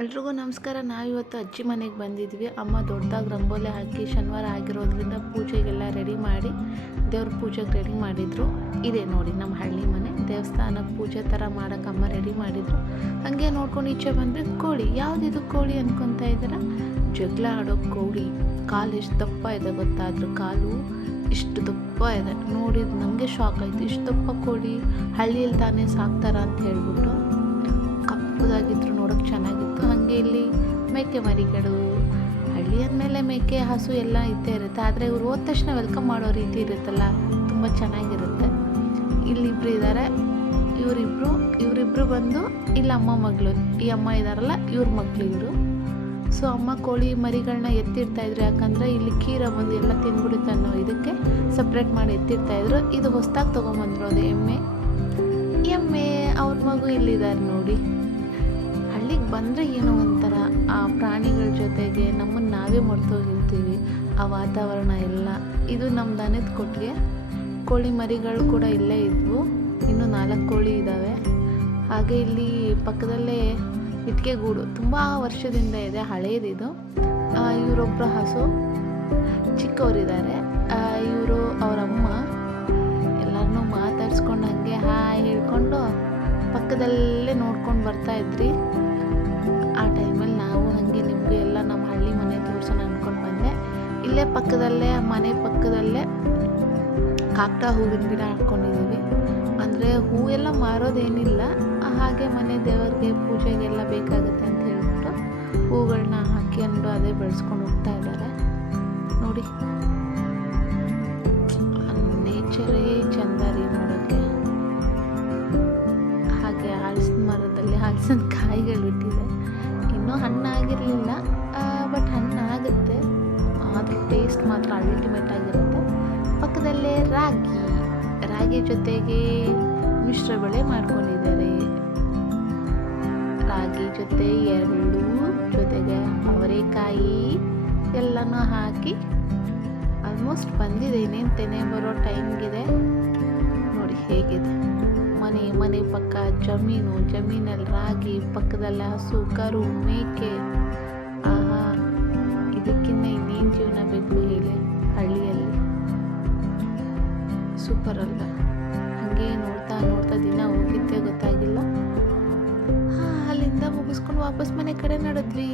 ಎಲ್ರಿಗೂ ನಮಸ್ಕಾರ. ನಾವಿವತ್ತು ಅಜ್ಜಿ ಮನೆಗೆ ಬಂದಿದ್ವಿ. ಅಮ್ಮ ದೊಡ್ಡದಾಗಿ ರಂಗೋಲಿ ಹಾಕಿ ಶನಿವಾರ ಆಗಿರೋದ್ರಿಂದ ಪೂಜೆಗೆಲ್ಲ ರೆಡಿ ಮಾಡಿ ದೇವ್ರ ಪೂಜೆಗೆ ರೆಡಿ ಮಾಡಿದರು. ಇದೆ ನೋಡಿ ನಮ್ಮ ಹಳ್ಳಿ ಮನೆ. ದೇವಸ್ಥಾನಕ್ಕೆ ಪೂಜೆ ಥರ ಮಾಡೋಕೆ ಅಮ್ಮ ರೆಡಿ ಮಾಡಿದರು. ಹಾಗೆ ನೋಡ್ಕೊಂಡು ಈಚೆ ಬಂದರೆ ಕೋಳಿ, ಯಾವುದಿದು ಕೋಳಿ ಅನ್ಕೊತ ಇದ್ದೀರ? ಜಗಳ ಆಡೋ ಕೋಳಿ. ಕಾಲು ಎಷ್ಟು ದಪ್ಪ ಇದೆ ಗೊತ್ತಾದ್ರೂ ಕಾಲು ಇಷ್ಟು ದಪ್ಪ ಇದೆ. ನೋಡಿದ ನಮಗೆ ಶಾಕ್ ಆಯಿತು. ಇಷ್ಟು ದಪ್ಪ ಕೋಳಿ. ಹಳ್ಳಿಯಲ್ಲಿ ತಾನೇ ಸಾಕ್ತಾರ ಅಂತ ಹೇಳ್ಬಿಟ್ಟು ಕಪ್ಪದಾಗಿದ್ರು ನೋಡೋಕೆ ಚೆನ್ನಾಗಿತ್ತು. ಹಾಗೆ ಇಲ್ಲಿ ಮೇಕೆ ಮರಿಗಳು, ಹಳ್ಳಿ ಅಂದಮೇಲೆ ಮೇಕೆ, ಹಸು ಎಲ್ಲ ಇದ್ದೇ ಇರುತ್ತೆ. ಆದರೆ ಇವರು ಹೋದ ತಕ್ಷಣ ವೆಲ್ಕಮ್ ಮಾಡೋ ರೀತಿ ಇರುತ್ತಲ್ಲ, ತುಂಬ ಚೆನ್ನಾಗಿರುತ್ತೆ. ಇಲ್ಲಿಬ್ರು ಇದ್ದಾರೆ ಇವರಿಬ್ರು ಇವರಿಬ್ರು ಬಂದು ಇಲ್ಲಿ ಅಮ್ಮ ಮಗಳು, ಈ ಅಮ್ಮ ಇದ್ದಾರಲ್ಲ ಇವ್ರ ಮಕ್ಳು ಇವರು. ಸೊ ಅಮ್ಮ ಕೋಳಿ ಮರಿಗಳನ್ನ ಎತ್ತಿರ್ತಾಯಿದ್ರು ಇದ್ರು. ಯಾಕಂದರೆ ಇಲ್ಲಿ ಕೀರ ಬಂದು ಎಲ್ಲ ತಿಂದ್ಬಿಡುತ್ತೆ ಅನ್ನೋ ಇದಕ್ಕೆ ಸಪ್ರೇಟ್ ಮಾಡಿ ಎತ್ತಿರ್ತಾಯಿದ್ರು ಇದ್ರು. ಇದು ಹೊಸ್ದಾಗಿ ತೊಗೊಂಬಂದ್ರು, ಅದು ಎಮ್ಮೆ. ಎಮ್ಮೆ, ಅವ್ರ ಮಗು ಇಲ್ಲಿದ್ದಾರೆ ನೋಡಿ. ಹಳ್ಳಿಗೆ ಬಂದರೆ ಏನೋ ಒಂಥರ ಆ ಪ್ರಾಣಿಗಳ ಜೊತೆಗೆ ನಮ್ಮನ್ನು ನಾವೇ ಮರ್ತೋಗಿರ್ತೀವಿ. ಆ ವಾತಾವರಣ ಎಲ್ಲ. ಇದು ನಮ್ಮ ದನದ ಕೊಟ್ಟಿಗೆ. ಕೋಳಿ ಮರಿಗಳು ಕೂಡ ಇಲ್ಲೇ ಇದ್ವು. ಇನ್ನೂ ನಾಲ್ಕು ಕೋಳಿ ಇದ್ದಾವೆ ಹಾಗೆ ಇಲ್ಲಿ ಪಕ್ಕದಲ್ಲೇ ಇಟ್ಕೆ ಗೂಡು ತುಂಬ ವರ್ಷದಿಂದ ಇದೆ, ಹಳೇದಿದು. ಇವರೊಬ್ಬರು ಹಸು. ಚಿಕ್ಕವರಿದ್ದಾರೆ. ಇವರು ಅವರಮ್ಮ ಎಲ್ಲರನ್ನೂ ಮಾತಾಡ್ಸ್ಕೊಂಡು ಹಾಗೆ ಹಾಯ್ ಹೇಳ್ಕೊಂಡು ಪಕ್ಕದಲ್ಲೇ ನೋಡ್ಕೊಂಡು ಬರ್ತಾ ಪಕ್ಕದಲ್ಲೇ ಮನೆ ಪಕ್ಕದಲ್ಲೇ ಕಾಕ್ಟ ಹೂವಿನ ಗಿಡ ಹಾಕ್ಕೊಂಡಿದ್ದೀವಿ. ಅಂದರೆ ಹೂವೆಲ್ಲ ಮಾರೋದೇನಿಲ್ಲ ಹಾಗೆ ಮನೆ ದೇವರಿಗೆ ಪೂಜೆಗೆಲ್ಲ ಬೇಕಾಗುತ್ತೆ ಅಂತ ಹೇಳ್ಬಿಟ್ಟು ಹೂಗಳನ್ನ ಹಾಕಿಕೊಂಡು ಅದೇ ಬೆಳೆಸ್ಕೊಂಡು ಹೋಗ್ತಾ ಇದ್ದಾರೆ. ನೋಡಿ. ನೇಚರೇ ಚಂದ ರೀ ನೋಡೋಕ್ಕೆ. ಹಾಗೆ ಹಲಸಿನ ಮರದಲ್ಲಿ ಹಲಸಿನ ಕಾಯಿಗಳು ಬಿಟ್ಟಿದೆ ಇನ್ನೂ ಹಣ್ಣಾಗಿರಲಿಲ್ಲ. ಆದರೂ ಟೇಸ್ಟ್ ಮಾತ್ರ ಅಲ್ಟಿಮೇಟ್ ಆಗಿರುತ್ತೆ. ಪಕ್ಕದಲ್ಲೇ ರಾಗಿ ರಾಗಿ ಜೊತೆಗೆ ಮಿಶ್ರ ಬೆಳೆ ಮಾಡ್ಕೊಂಡಿದ್ದಾರೆ. ರಾಗಿ ಜೊತೆ ಎರಡು ಜೊತೆಗೆ ಅವರೆಕಾಯಿ ಎಲ್ಲನೂ ಹಾಕಿ ಆಲ್ಮೋಸ್ಟ್ ಬಂದಿದೆ, ಇನ್ನೇನು ತೆನೆ ಬರೋ ಟೈಮ್ಗಿದೆ ನೋಡಿ ಹೇಗಿದೆ. ಮನೆ ಮನೆ ಪಕ್ಕ ಜಮೀನು, ಜಮೀನಲ್ಲಿ ರಾಗಿ, ಪಕ್ಕದಲ್ಲಿ ಹಸು, ಕರು, ಮೇಕೆ. ಸೂಪರ್ ಅಲ್ಲ ಹಾಗೆ ನೋಡ್ತಾ ನೋಡ್ತಾ ದಿನ ಹೋಗಿದ್ದೆ ಗೊತ್ತಾಗಿಲ್ಲ. ಹಾಂ, ಅಲ್ಲಿಂದ ಮುಗಿಸ್ಕೊಂಡು ವಾಪಸ್ ಮನೆ ಕಡೆ ನಡೆದ್ವಿ.